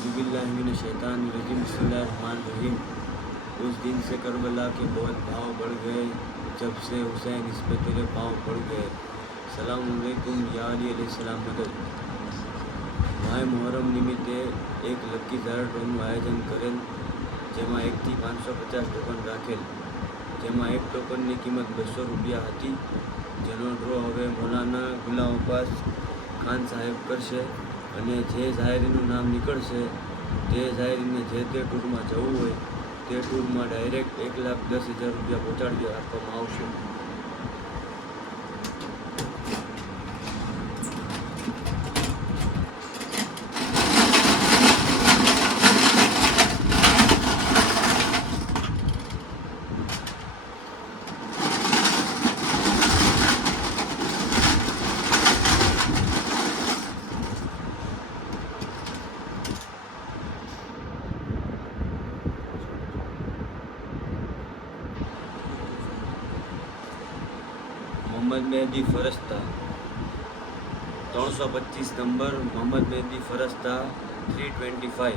औज़ुबिल्लाहिमिनश्शैतानिर्रजीम बिस्मिल्लाहिर्रहमानिर्रहीम। उस दिन से करबला के बहुत भाव बढ़ गए जब से हुसैन इस पे तेरे पाँव पड़ गए। सलाम अलैकुम या अली अलैहिस्सलाम मदद। માય મોહરમ નિમિત્તે એક લકી ઝારા ડ્રોનું આયોજન કરેલ, જેમાં 1 થી 550 ટોકન રાખેલ, જેમાં એક ટોકનની કિંમત 200 રૂપિયા હતી, જેનો ડ્રો હવે મૌલાના ગુલામ અબ્બાસ ખાન સાહેબ કરશે અને જે ઝાયરીનું નામ નીકળશે તે ઝાયરીને જે તે ટૂરમાં જવું હોય તે ટૂરમાં ડાયરેક્ટ 1,10,000 રૂપિયા પહોંચાડી આપવામાં આવશે। मोहम्मद मेहदी फरस्ता 325 नंबर, मोहम्मद मेहदी फरस्ता 325।